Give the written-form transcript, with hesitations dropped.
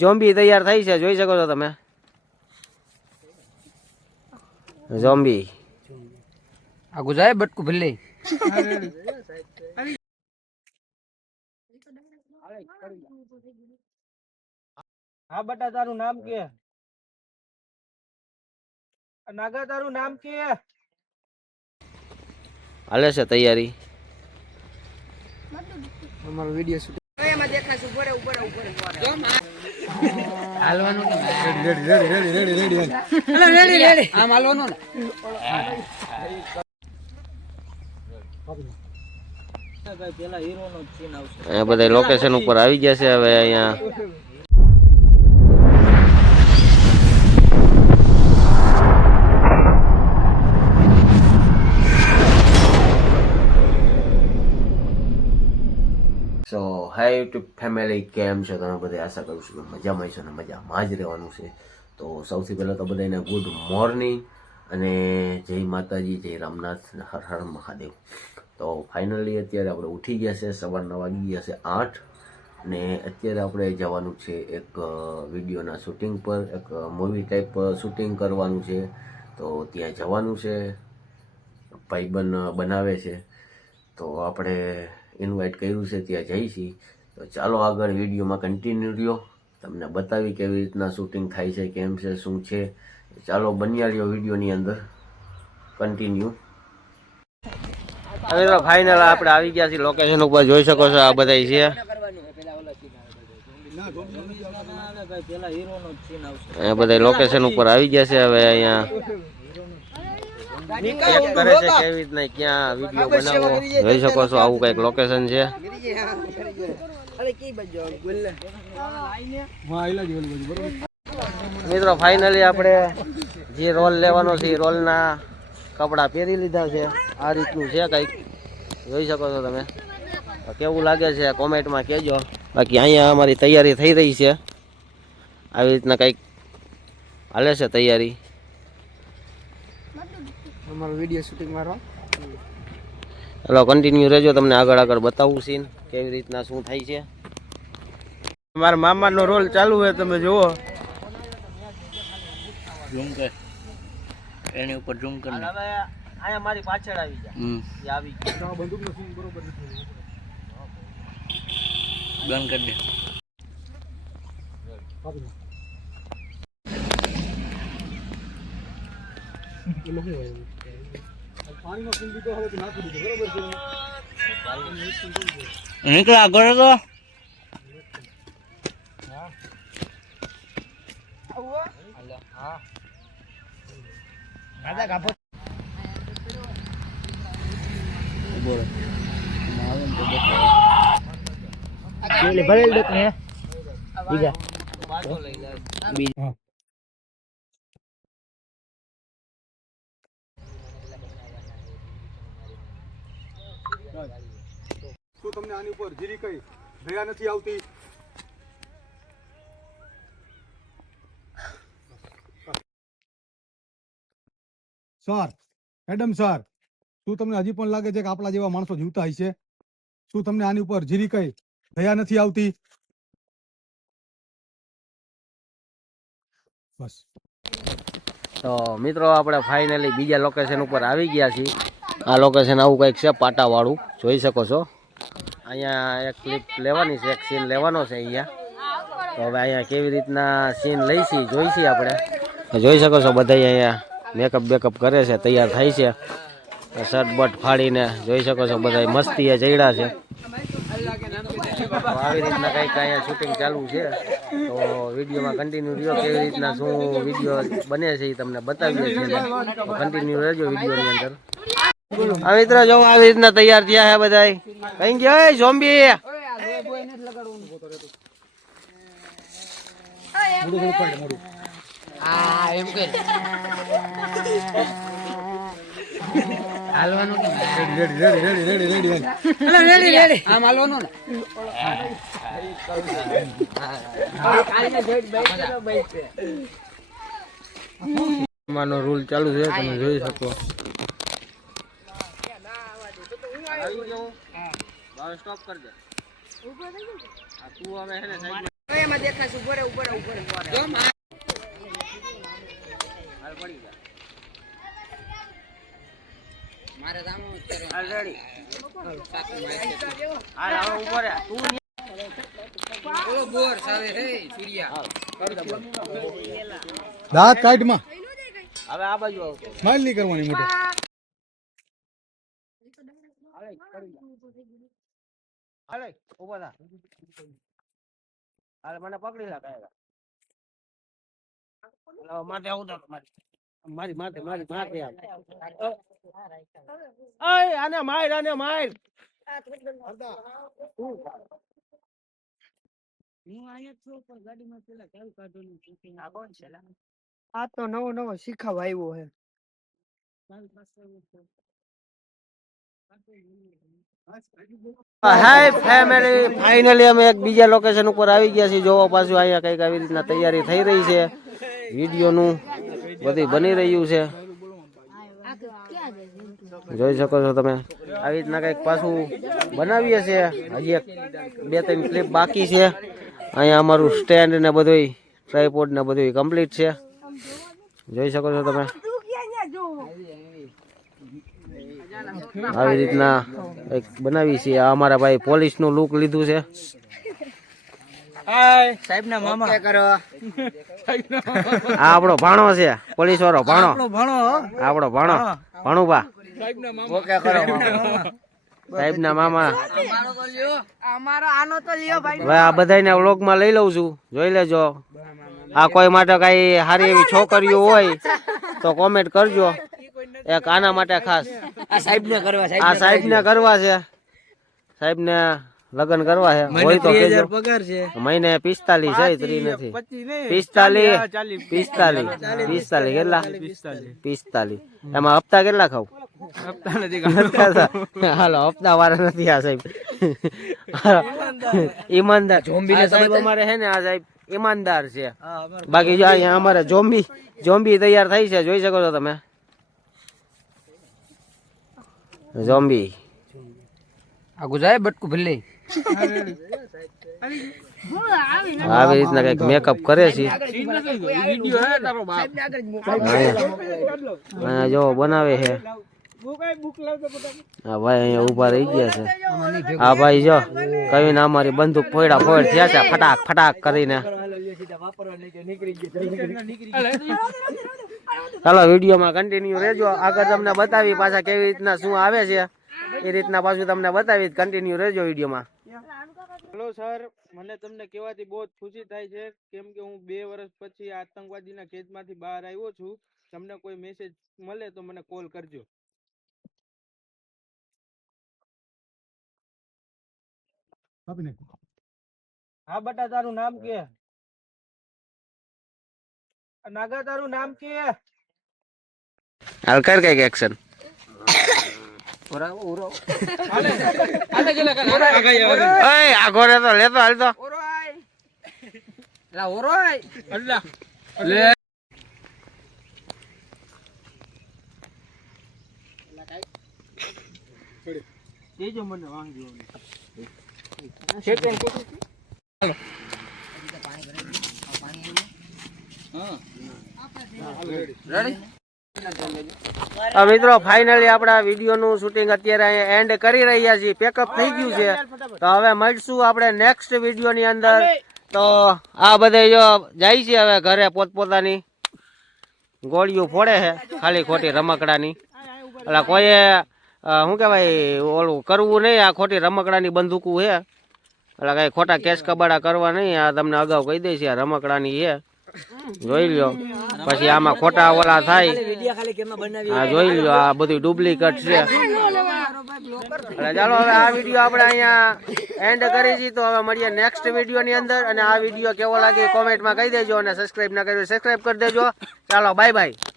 Zombie તૈયાર થઈ છે, જોઈ શકો છો તમે. ઝોમ્બી આગુ જાય બટકું ભલે. હા બટા, તારું નામ કે? નાગા, તારું નામ કે? હાલે છે તૈયારી. અમારો વિડિયો શૂટ એમાં દેખાશું. ઉપર હાલવાનું કે રેડી આમ હાલવાનું ને બધા લોકેશન ઉપર આવી ગયા છે હવે. અહીંયા સો હાય યુટ્યુબ ફેમિલી, કેમ છો તમે બધા? આશા કરું છું કે મજામાં છો ને મજામાં જ રહેવાનું છે. તો સૌથી પહેલાં તો બધાને ગુડ મોર્નિંગ અને જય માતાજી, જય રામનાથ, હર હર મહાદેવ. તો ફાઇનલી અત્યારે આપણે ઉઠી ગયા છે, સવારના વાગી ગયા છે 8 ને અત્યારે આપણે જવાનું છે એક વિડીયોના શૂટિંગ પર. એક મૂવી ટાઈપ શૂટિંગ કરવાનું છે, તો ત્યાં જવાનું છે. ભાઈબંધ બનાવે છે તો આપણે ઇન્વાઇટ કર્યું છે, ત્યાં જઈશી. તો ચાલો આગળ વિડીયોમાં કન્ટિન્યુ રહ્યો, તમને બતાવી કેવી રીતના શૂટિંગ થાય છે, કેમ છે, શું છે. ચાલો બન્યા રહ્યો વિડીયોની અંદર કન્ટિન્યુ. હવે તો ફાઇનલ આપણે આવી ગયા છીએ લોકેશન ઉપર, જોઈ શકો છો આ બધા છે. આ બધા લોકેશન ઉપર આવી ગયા છે હવે. અહીંયા ચેક કરે છે કેવી રીતના ક્યાં વિડીયો બનાવવો, જોઈ શકો છો આવું કઈક લોકેશન છે. મિત્રો ફાઇનલી આપણે જે રોલ લેવાનો છે એ રોલના કપડા પહેરી લીધા છે. આ રીતનું છે કંઈક, જોઈ શકો છો તમે. કેવું લાગે છે કોમેન્ટમાં કહેજો. બાકી અહીંયા અમારી તૈયારી થઈ રહી છે, આવી રીતના કંઈક હાલે છે તૈયારી. અમારો વિડિયો શૂટિંગ મારો. ચાલો કન્ટિન્યુ રહેજો, તમને આગળ આગળ બતાવું સીન કેવી રીતના શું થાય છે. મારા મામાનો રોલ ચાલુ છે, તમે જુઓ. ઝૂમ કર, એની ઉપર ઝૂમ કર. અહીંયા મારી પાછળ આવી જાય. આવી ગઈ બંદૂકનો સીન બરોબર નથી. બંધ કરી દે. નીકળ આગળ તો શું તમને આની ઉપર જીરી કઈ દયા નથી આવતી? સર, મેડમ સર, શું તમને હજી પણ લાગે છે કે આપણા જેવા માણસો જીવતા હશે? શું તમને આની ઉપર જીરી કઈ દયા નથી આવતી? બસ. તો મિત્રો આપણે ફાઇનલી બીજા લોકેશન ઉપર આવી ગયા છીએ. આ લોકેશન આવું કંઈક છે, પાટાવાળું, જોઈ શકો છો. અહીંયા એક ક્લિપ લેવાની છે, એક સીન લેવાનો છે અહીંયા. તો હવે અહીંયા કેવી રીતના સીન લઈશી જોઈશી આપણે. જોઈ શકો છો બધા અહીંયા મેકઅપ બેકઅપ કરે છે, તૈયાર થાય છે. શર્ટ બટ ફાડીને જોઈ શકો છો બધા મસ્તી એ ચડ્યા છે. તો આવી રીતના કંઈક અહીંયા શૂટિંગ ચાલુ છે. તો વિડીયોમાં કન્ટિન્યુ રહ્યો, કેવી રીતના શું વિડીયો બને છે એ તમને બતાવીએ છીએ. કન્ટિન્યુ રહેજો વિડીયોની અંદર. આ મિત્રો જો આવી રીતના તૈયાર થયા છે બધા. કઈ ગયા ઝોમ્બી? એમ કે હાલવાનું કે રેડી આમ હાલવાનું ને. માનો રૂલ ચાલુ છે, તમે જોઈ શકો. સ્ટોપ કર દે તું હવે હે ને સાઈડ એમાં દેખાશે ઉપર ઉપર ઉપર જો હાલ પડી જા મારે જામો હાલ રેડી સાકુ મારે હાલ હવે ઉપર રે તું ઓલો બોર સાવે હે સૂર્યા દાંત કાઢમાં હવે આ બાજુ આવતો સ્માઈલ નહીં કરવાની મોટે હાલે ઉભા થા હાલ મને પકડી લા કાયલા માથે આવતો મારી માથે ઓય આને માર આ તો નવો શીખવા આવ્યો હે હાય ફેમિલી ફાઇનલી અમે એક બીજા લોકેશન ઉપર આવી ગયા છીએ જોવા પાછું અહીંયા કઈક આવી રીતના તૈયારી થઈ રહી છે વિડીયોનું બધું બની રહ્યું છે જોઈ શકો છો તમે આવી રીતના કઈક પાછું બનાવીએ છીએ હજી એક 2-3 ક્લિપ બાકી છે અહીંયા અમારું સ્ટેન્ડ ને બધું ટ્રાયપોડ ને બધું કમ્પ્લીટ છે જોઈ શકો છો તમે આવી રીતના એક બનાવી છે આ અમારા ભાઈ પોલીસ નું લુક લીધું છે સાહેબ ના મામા કરો આ આપણો ભાણો છે પોલીસ વાળો ભાણો આપણો ભાણો ભાણુભા ઓકે કરો સાહેબ ના મામા અમારો આનો તો લ્યો ભાઈ હવે આ બધાને વ્લોગ માં લઈ લઉં છું જોઈ લેજો આ કોઈ માટે કઈ સારી એવી છોકરીઓ હોય તો કોમેન્ટ કરજો એક આના માટે ખાસ આ સાહેબ ને કરવા આ સાહેબ ને કરવા છે સાહેબ ને લગ્ન કરવા છે હોય તો કેજો પગાર છે મહિને 45 છે 30 નથી 45 કેટલા 45 એમાં હપ્તા કેટલા ખાવ હપ્તા નથી હાલો હપ્તા વાળા નથી આ સાહેબ ઈમાનદાર આ સાહેબ અમારે છે ને આ સાહેબ ઈમાનદાર છે બાકી જો અહીંયા અમારે જોમ્બી તૈયાર થઈ છે જોઈ શકો છો તમે જોમ્બી આ ગુજાય બટકું ભલે આવી રીતના કઈક મેકઅપ કરે છે અહીંયા જો બનાવે છે હા ભાઈ અહીંયા ઉભા રહી ગયા છે હા ભાઈ જો કહીને અમારી બંદૂક ફોડ થયા છે ફટાક ફટાક કરીને ચાલો વિડીયોમાં કન્ટિન્યુ રહેજો આગળ તમને બતાવી પાછા કેવી રીતના શું આવે છે એ રીતના પાછું તમને બતાવી કન્ટિન્યુ રહેજો વિડીયોમાં હેલો સર મને તમને કહેવાથી બહુ ખુશી થાય છે કેમ કે હું 2 વર્ષ પછી આતંકવાદીના કેદમાંથી બહાર આવ્યો છું તમને કોઈ મેસેજ મળે તો મને કોલ કરજો હા બટા તારું નામ કે નાગા તારું નામ કે હાલ કર કઈક એક્શન આગો રહેતો લેતો હાલતો મને વાંગજો મિત્રો ફાઇનલી આપણા વિડીયો નું શૂટિંગ અત્યારે એન્ડ કરી રહ્યા છીએ પેકઅપ થઈ ગયું છે તો હવે મળશું આપણે નેક્સ્ટ વિડીયો ની અંદર તો આ બધા જો જાય છે હવે ઘરે પોતપોતાની ગોળીઓ ફોડે છે ખાલી ખોટી રમકડાની એટલે કોઈએ શું કેવાય ઓલું કરવું નહીં આ ખોટી રમકડાની બંદૂકો છે એટલે કઈ ખોટા કેસ કબાડા કરવા નહીં આ તમને અગાઉ કહી દઈશ આ રમકડાની છે જોઈ લ્યો પછી આમાં ખોટા ઓલા થાય આ જોઈ લ્યો આ બધું ડુપ્લિકેટ છે ચાલો હવે આ વિડીયો આપણે અહીંયા એન્ડ કરી છીએ તો હવે મળીએ નેક્સ્ટ વિડીયો ની અંદર અને આ વિડીયો કેવો લાગે કોમેન્ટમાં કહી દેજો અને સબસ્ક્રાઇબ ના કર્યું સબસ્ક્રાઇબ કરી દેજો ચાલો બાય બાય